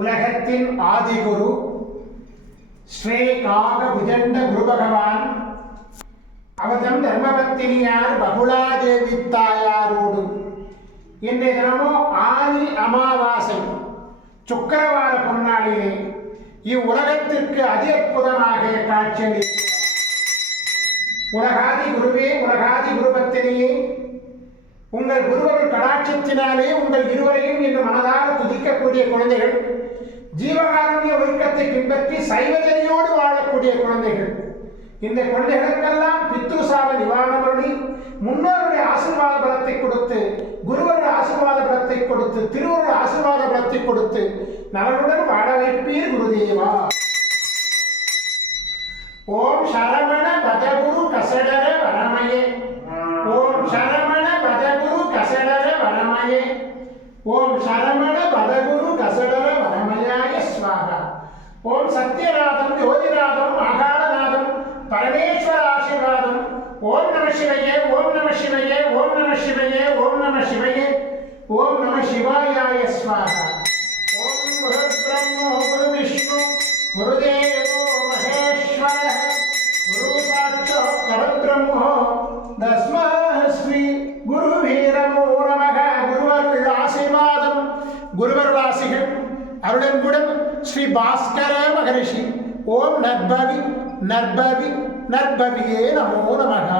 உலகத்தின் ஆதிகுரு ஸ்ரீ காகபுஜண்ட குரு பகவான் அவதம் தர்மபத்தினியார் பகுலாதேவி தாயாரோடு இன்றைய தினமோ ஆனி அமாவாசை சுக்கிரவார பொன்னாளிலே இவ்வுலகத்திற்கு அதி அற்புதமாக காட்சியளி உலகாதி குருவே உலகாதி குருபத்தினியே உங்கள் குருவர்கள் கடாட்சத்தினாலே உங்கள் இருவரையும் இன்று மனதார துதிக்கக்கூடிய குழந்தைகள், ஜீவகாருண்ய ஒழுக்கத்தை பின்பற்றி சைவதனையோடு வாழக்கூடிய குழந்தைகள். இந்த குழந்தைகளுக்கெல்லாம் பித்ருசாப நிவாரணம் பண்ணி முன்னோருடைய ஆசீர்வாத பலத்தை கொடுத்து, குருவருடைய ஆசீர்வாத பலத்தை கொடுத்து, திருவருடைய ஆசீர்வாத பலத்தை கொடுத்து நலனுடன் வாழ வைப்பீர் குருதேவா. ஓம் சரவண பதகுரு கசடர வனமயே, ஓம் சரவண பதகுரு கசடர வனமயே, ஓம் சரவண பதகுரு கசடர வனமயாய ஸ்வாகா. ஓம் சத்யநாதம் ஜோதிநாதம் ஆகாரநாதம் பரமேஸ்வர ஆசீர்வாதம். ஓம் நம சிவையே, ஓம் நம சிவையே, ஓம் நம சிவையே, ஓம் நம சிவையே, ஓம் நம சிவாயாய ஸ்வாகா. ஓம் குரு பிரம்மோ குரு விஷ்ணு குருதேவோ மகேஸ்வர குரு சாட்சாத் பரபிரம்மோ தஸ்மை ஸ்ரீ குருவே நமோ நமக. குருவருள் ஆசீர்வாதம், குருவருள் ஆசிகள் அருளன்புடன் ஸ்ரீ பாஸ்கர மகரிஷி. ஓம் நற்பவி நற்பவி நற்பவியே நமோ நமக.